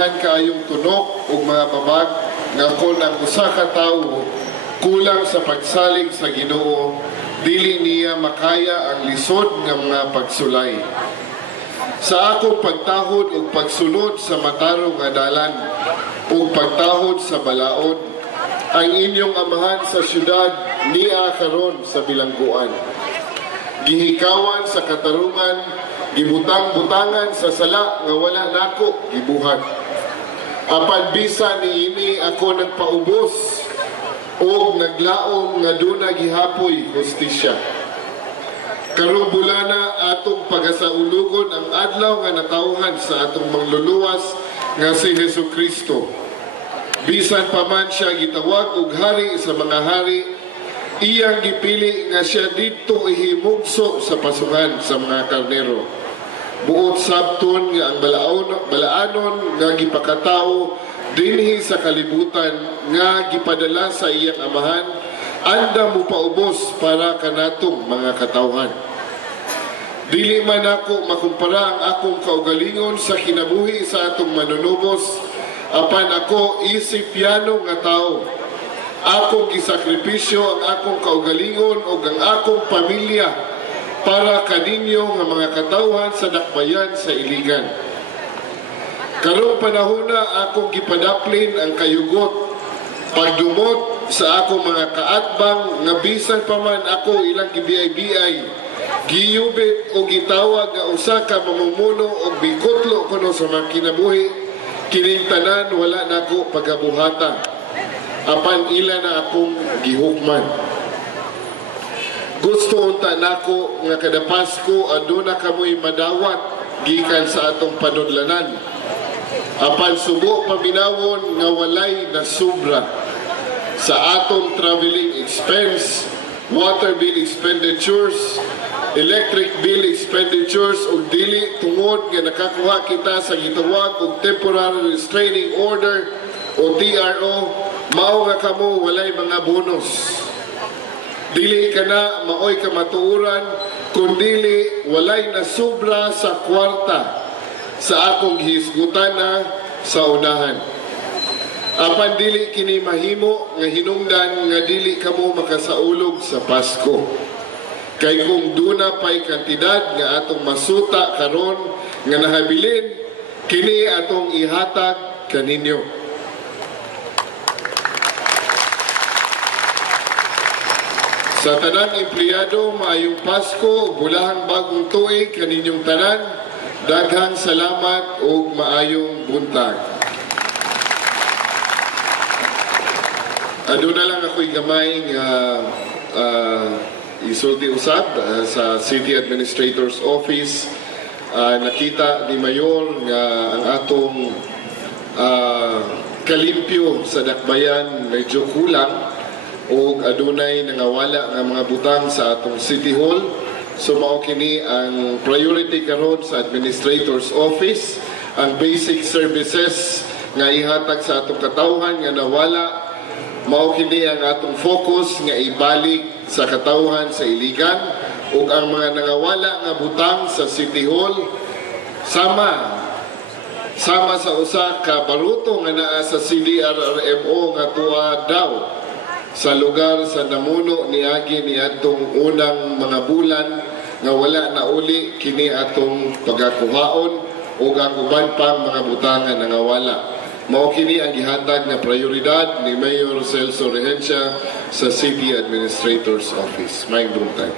daghan kaayong tunok ug mga babag nga kon ang usa ka tawo kulang sa pagsalig sa Ginoo, dili niya makaya ang lisod nga mga pagsulay. Sa akong pagtahod ug pagsunod sa matarong nga dalan ug pagtahod sa balaod, ang inyong amahan sa syudad niya karon sa bilangguan. Gihikawan sa katarungan, gibutang-butangan sa sala nga wala nako gibuhat. Apan bisan niini ako nagpaubos o naglaom nga duna gihapoy hustisya. Karong bulana atong pagasaulugon ang adlaw nga natawhan sa atong mangluluwas nga si Jesucristo. Bisan pa man siya gitawag og hari sa mga hari, iyang gipili nga siya didto ihimugso sa pasungan sa mga karnero. Buot sabton nga ang balaanon nga gipakatao dinhi sa kalibutan nga gipadala sa iyang amahan, anda mo paubos para kanatong mga katawhan. Dili man ako makumpara ang akong kaugalingon sa kinabuhi sa atong manunubos, apan ako isipyano nga tao. Akong gisakripisyo ang akong kaugalingon o ang akong pamilya para kaninyo nga mga katawhan sa dakbayan sa iligan. Karong panahon na akong gipadaplin ang kayugot, pagdumot sa akong mga kaatbang nga bisan pa man ako ilang gibiyay-biyay, giyubit o gitawag nga usa ka mamumuno o bikotlo kuno sa mga kinabuhi, kining tanan wala nako pagabuhatan. Apan ila na akong gihukman. Gusto unta nako nga kada Pasko aduna kamoy madawat gikan sa atong panudlanan. Apan subo paminawon nga walay nasubra sa atong traveling expense, water bill expenditures, electric bill expenditures ug dili tungod nga nakakuha kita sa gitawag og temporary restraining order o TRO, mao nga kamo walay mga bonus. Dili ka na maoy ka matuuran kundili walay nasubra sa kwarta sa akong hisgutan na sa unahan. Apan dili kini mahimo nga hinungdan nga dili kamo makasaulog sa Pasko. Kay kung duna pay kantidad nga atong masuta karon nga nahabilin, kini atong ihatag kaninyo. Sa tanang empleyado, maayong Pasko, bulahang bagong tuig kaninyong tanan, daghang salamat ug maayong buntag. Aduna lang ako'y gamay nga isulti usab sa City Administrator's Office. Nakita ni Mayor nga ang atong kalimpyo sa dakbayan medyo kulang o adunay nangawala nga mga butang sa atong City Hall. So mao kini ang priority karon sa Administrator's Office, ang basic services nga ihatag sa atong katawhan nga nawala. Mao kini ang atong focus nga ibalik sa katawhan sa iligan ug ang mga nangawala nga butang sa City Hall sama sa usa ka baruto nga naa sa CDRRMO nga tuwa daw sa lugar sa namuno niagi ni atong unang mga bulan nga wala na uli kini atong pagakuhaon ug ang uban pang mga butang nga nangawala. Mao kini ang gihatag na prioridad ni Mayor Celso Rehencia sa City Administrator's Office. Maayong buntag.